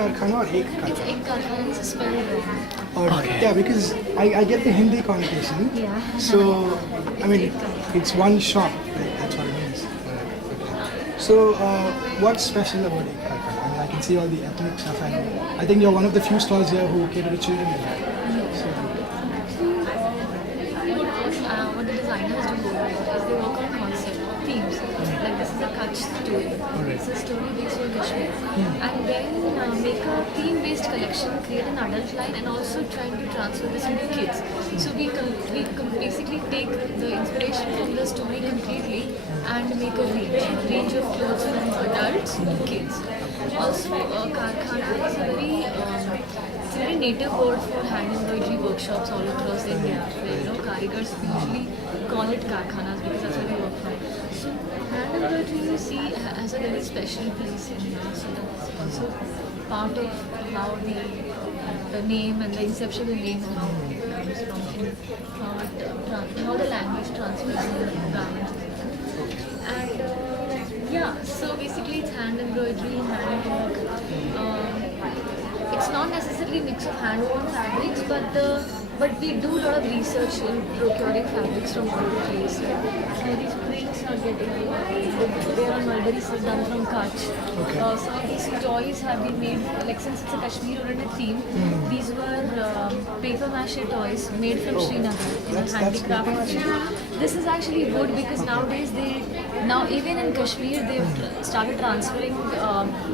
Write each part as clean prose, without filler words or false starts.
Karkhana or Ek It's Karkhana? Ek Karkhana, it's spelled wrong. Alright. Okay. Yeah, because I get the Hindi connotation. Yeah. So, I mean, Ek Karkhana. it's one shop. Right? That's what it means. Okay. So, what's special about Ek Karkhana? I mean, I can see all the ethnic stuff, and I think you're one of the few stalls here who cater to children. So, What the designers do is they work on concept, themes. Like this is a Kutch story. It's a story based on Kashmir. And then make a theme-based collection, create an adult line, and also trying to transfer this into kids. So we basically take the inspiration from the story completely and make a range of clothes from adults to kids. Also, Karkhana is it's a very native word for hand embroidery workshops all across India. Where, karigars usually call it karkhanas because that's where they work from. So hand embroidery you see has a very special place in here. So that's also part of how the name and the inception of the name and how it comes from, how the language transfers in garments. And yeah, so basically it's hand embroidery, handwork. It's not necessarily mix of hand-woven fabrics, but we do a lot of research in procuring fabrics from all over the place. So these prints are getting, they are on mulberry silk done from Kutch. Okay. Some of these toys have been made, like since it's a Kashmir-oriented theme, these were paper mache toys made from Srinagar, That's handicraft paper material. This is actually wood because nowadays now even in Kashmir they've started transferring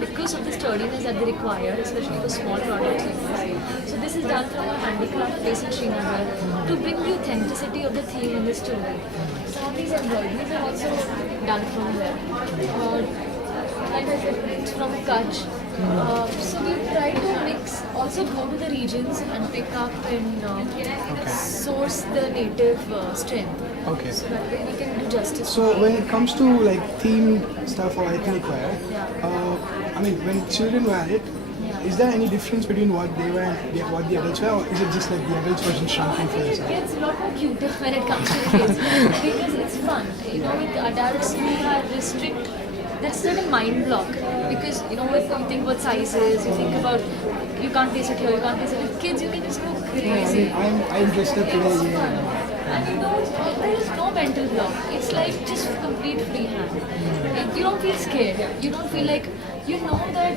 because of the sturdiness that they require, especially for small products like this. So this is done from a handicraft place in Srinagar to bring the authenticity of the theme in the story. Some of these embroideries are also done from there. Like I said, it's from Kutch. So we try to mix, also go to the regions and pick up and source the native strength. okay. So that way we can do justice. So when it comes to like themed stuff or ethnic wear, Yeah. I mean, when children wear it, is there any difference between what they wear and what the adults wear, or is it just like the adults version shrunken for yourself? It's a lot more cuter when it comes to kids because it's fun. With adults we are restrict. There's certain mind block because when you think about sizes, you think about you can't place it here, you can't place it. With kids, you can just go crazy. I'm dressed up today. Yeah. And there is no mental block. It's like just complete free hand. You don't feel scared. You don't feel like you know that.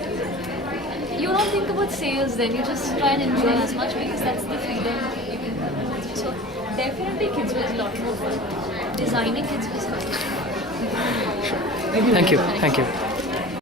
You don't think about sales. Then you just try and enjoy as much because that's the freedom you can have. So definitely, kids was a lot more fun. Designing kids was fun. Thank you. Thank you.